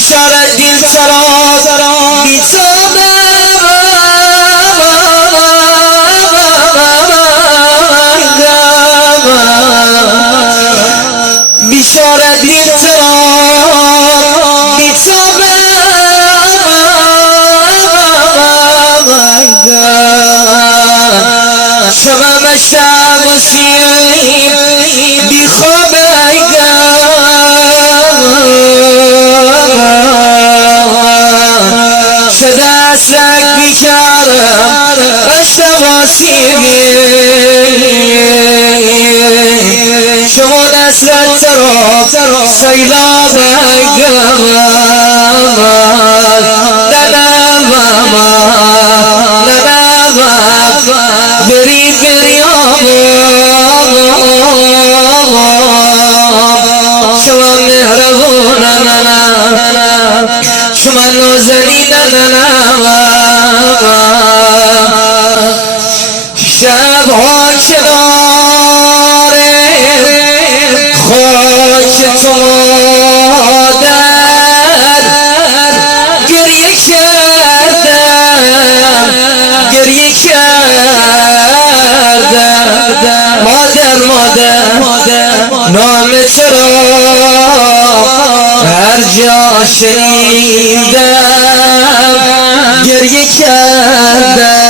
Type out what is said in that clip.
بیچاره دل سرا بیچاره بیچاره دل سرا بیچاره شمم شمسیم بی خواب شده اسلک بیکارم اشتواسیمی شما دستت تراب سیلاب بری بری شما مهربون شما نازنین شب ها کناره خاک تو مادر گریه کردم مادر نام چرا هر جا شنیدم گریه کردم